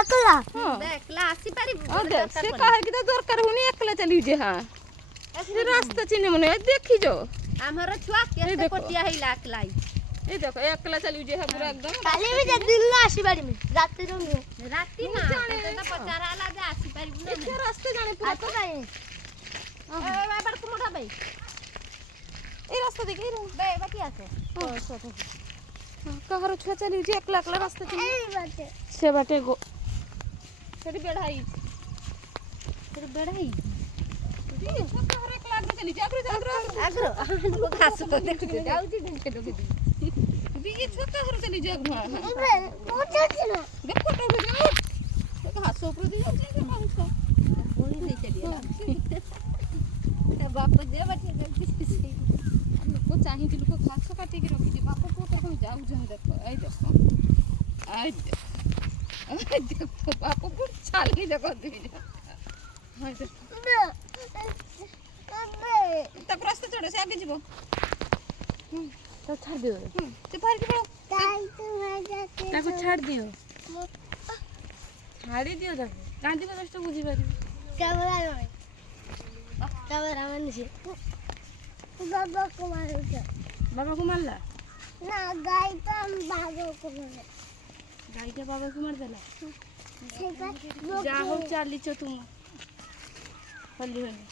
एकला एकला आसी पारी से कहे कि तो दरकार होनी एकला चली जे हां ऐसे रास्ता चिन्ह मने देखी जो हमर छुआ के कोटिया है लाख लाई ए देखो एकला चली जे है पूरा एकदम काली भी जे दिन ना आसी बाड़ी में रात रो में राती ना तो पचारा ला जे आसी पारी ना ये रास्ते जाने पूरा तो गए ए बड़ को मोटा भाई ए रास्ता देखी रे बे बाकी आसे कहरो छुआ चली जे एकला एकला रास्ता चिन्ह ए बाटे से बाटे गो सेठी बेढ़ाई कहरो एकला आगे चली जे आगरो आगरो को घास को देख के जाऊ जी दिन के डोके दी ये छुआ कहरो चली जे आगरो ए मोटा चलो देखो तो घास ऊपर दी जाऊ जे मांस बोली नहीं चली ना बाप दे बैठे जल्दी को चाहिए कि लोग घास काटी के रखी बाप को तो हम जाऊ जन देखो आई देखो बाप को चाल के देखो दी हां तक रास्ता छोड़ो से आगे जीवो तो छाड़ दियो से बाहर के ताई तो मैं जाते ताको छाड़ दियो छाड़ी दियो तक कांदी में तो बुझी बारी कैमरा में से बाबा को मारो बाबा को मारला ना गाय तो हम बाबा को मारे गाय के बाबा को मार देला ठीक है जा हो चाली छो तुम हल्ली हल्ली